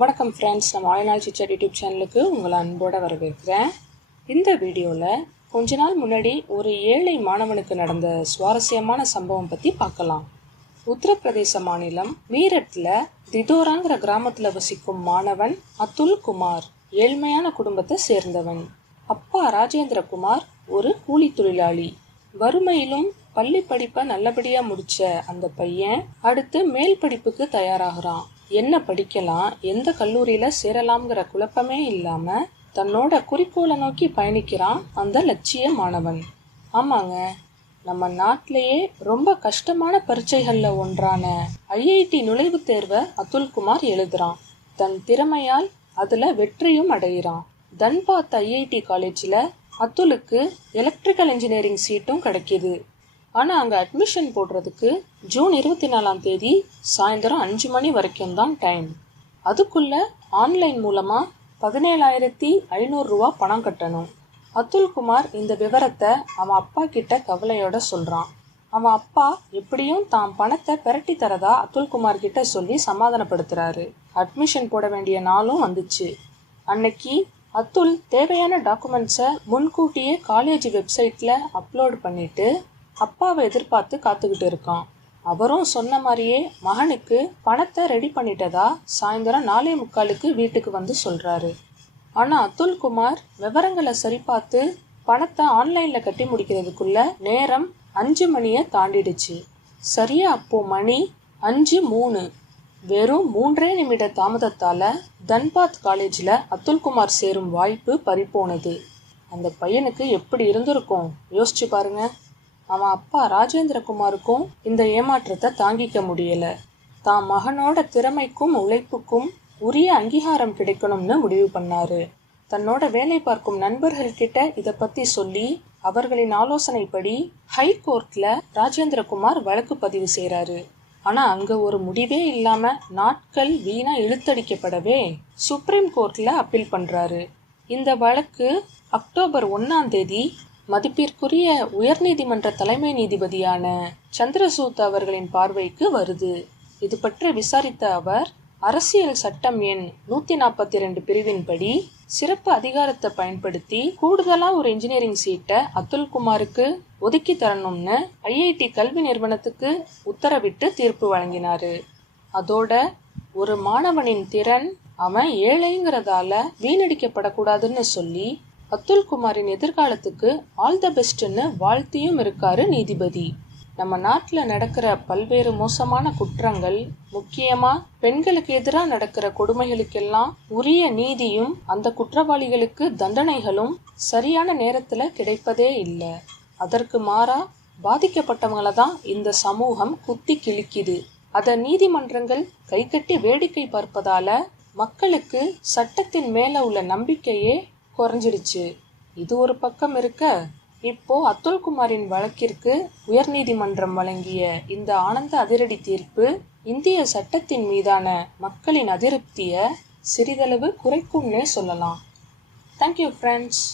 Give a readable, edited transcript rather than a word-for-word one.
வணக்கம் ஃப்ரெண்ட்ஸ், நம்ம ஆலிநாள் chit-chat YouTube சேனலுக்கு உங்களை அன்போடு வரவேற்கிறேன். இந்த வீடியோவில் கொஞ்ச நாள் முன்னாடி ஒரு ஏழை மாணவனுக்கு நடந்த சுவாரஸ்யமான சம்பவம் பற்றி பார்க்கலாம். உத்தரப்பிரதேச மாநிலம் மீரட்டில் திதோராங்கிற கிராமத்தில் வசிக்கும் மாணவன் அதுல் குமார் ஏழ்மையான குடும்பத்தை சேர்ந்தவன். அப்பா ராஜேந்திர குமார் ஒரு கூலி தொழிலாளி. வறுமையிலும் பள்ளி படிப்பை நல்லபடியாக முடிச்ச அந்த பையன் அடுத்து மேல் படிப்புக்கு தயாராகிறான். என்ன படிக்கலாம், எந்த கல்லூரியில் சேரலாம்ங்கிற குழப்பமே இல்லாமல் தன்னோட குறிக்கோளை நோக்கி பயணிக்கிறான் அந்த லட்சிய மாணவன். ஆமாங்க, நம்ம நாட்டிலேயே ரொம்ப கஷ்டமான பரீட்சைகளில் ஒன்றான ஐஐடி நுழைவுத் தேர்வை அதுல் குமார் எழுதுறான். தன் திறமையால் அதில் வெற்றியும் அடைகிறான். தன்பாத் ஐஐடி காலேஜில் அதுலுக்கு எலக்ட்ரிக்கல் இன்ஜினியரிங் சீட்டும் கிடைக்கிது. ஆனால் அங்கே அட்மிஷன் போடுறதுக்கு ஜூன் 24 சாயந்தரம் 5 மணி வரைக்கும் தான் டைம். அதுக்குள்ளே ஆன்லைன் மூலமாக 17,500 ரூபா பணம் கட்டணும். அதுல் குமார் இந்த விவரத்தை அவன் அப்பா கிட்ட கவலையோட சொல்கிறான். அவன் அப்பா எப்படியும் தான் பணத்தை பெரட்டி தரதா அதுல் குமார் கிட்ட சொல்லி சமாதானப்படுத்துகிறாரு. அட்மிஷன் போட வேண்டிய நாளும் வந்துச்சு. அன்னைக்கு அதுல் தேவையான டாக்குமெண்ட்ஸை முன்கூட்டியே காலேஜ் வெப்சைட்டில் அப்லோட் பண்ணிவிட்டு அப்பாவை எதிர்பார்த்து காத்துக்கிட்டு இருக்கான். அவரும் சொன்ன மாதிரியே மகனுக்கு பணத்தை ரெடி பண்ணிட்டதா சாயந்தரம் 4:45 வீட்டுக்கு வந்து சொல்கிறாரு. ஆனால் அதுல் குமார் விவரங்களை சரி பார்த்து பணத்தை ஆன்லைனில் கட்டி முடிக்கிறதுக்குள்ள நேரம் 5 மணியை தாண்டிடுச்சு. சரியா அப்போ மணி 5:03. வெறும் 3 நிமிட தாமதத்தால் தன்பாத் காலேஜில் அதுல் குமார் சேரும் வாய்ப்பு பறிப்போனது. அந்த பையனுக்கு எப்படி இருந்திருக்கும் யோசிச்சு பாருங்க. அவன் அப்பா ராஜேந்திர குமாருக்கும் இந்த ஏமாற்றத்தை தாங்கிக்க முடியலை. தான் மகனோட திறமைக்கும் உழைப்புக்கும் உரிய அங்கீகாரம் கிடைக்கணும்னு முடிவு பண்ணாரு. தன்னோட வேலை பார்க்கும் நண்பர்கள் கிட்ட இதை பற்றி சொல்லி அவர்களின் ஆலோசனைப்படி ஹைகோர்ட்டில் ராஜேந்திர குமார் வழக்கு பதிவு செய்கிறாரு. ஆனால் அங்கே ஒரு முடிவே இல்லாமல் நாட்கள் வீணாக இழுத்தடிக்கப்படவே சுப்ரீம் கோர்ட்டில் அப்பீல் பண்ணுறாரு. இந்த வழக்கு அக்டோபர் 1 மதிப்பிற்குரிய உயர்நீதிமன்ற தலைமை நீதிபதியான சந்திரசூட் அவர்களின் பார்வைக்கு வருது. இது பற்றி விசாரித்த அவர் அரசியல் சட்டம் எண் 142 பிரிவின்படி சிறப்பு அதிகாரத்தை பயன்படுத்தி கூடுதலாக ஒரு இன்ஜினியரிங் சீட்டை அதுல் குமாருக்கு ஒதுக்கி தரணும்னு ஐஐடி கல்வி நிறுவனத்துக்கு உத்தரவிட்டு தீர்ப்பு வழங்கினாரு. அதோட ஒரு மாணவனின் திறன் அவன் ஏழைங்கிறதால வீணடிக்கப்படக்கூடாதுன்னு சொல்லி அதுல் குமாரின் எதிர்காலத்துக்கு ஆல் த பெஸ்ட்னு வாழ்த்தியும் இருக்காரு நீதிபதி. நம்ம நாட்டில் நடக்கிற பல்வேறு மோசமான குற்றங்கள், முக்கியமாக பெண்களுக்கு எதிராக நடக்கிற கொடுமைகளுக்கெல்லாம் உரிய நீதியும் அந்த குற்றவாளிகளுக்கு தண்டனைகளும் சரியான நேரத்தில் கிடைப்பதே இல்லை. அதற்கு மாறா பாதிக்கப்பட்டவங்களை தான் இந்த சமூகம் குத்தி கிழிக்குது. அதை நீதிமன்றங்கள் கைகட்டி வேடிக்கை பார்ப்பதால மக்களுக்கு சட்டத்தின் மேலே உள்ள நம்பிக்கையே குறைஞ்சிடுச்சு. இது ஒரு பக்கம் இருக்க, இப்போ அதுல் குமாரின் வழக்கிற்கு உயர்நீதிமன்றம் வழங்கிய இந்த ஆனந்த அதிரடி தீர்ப்பு இந்திய சட்டத்தின் மீதான மக்களின் அதிருப்தியை சிறிதளவு குறைக்கும்னே சொல்லலாம். Thank you friends.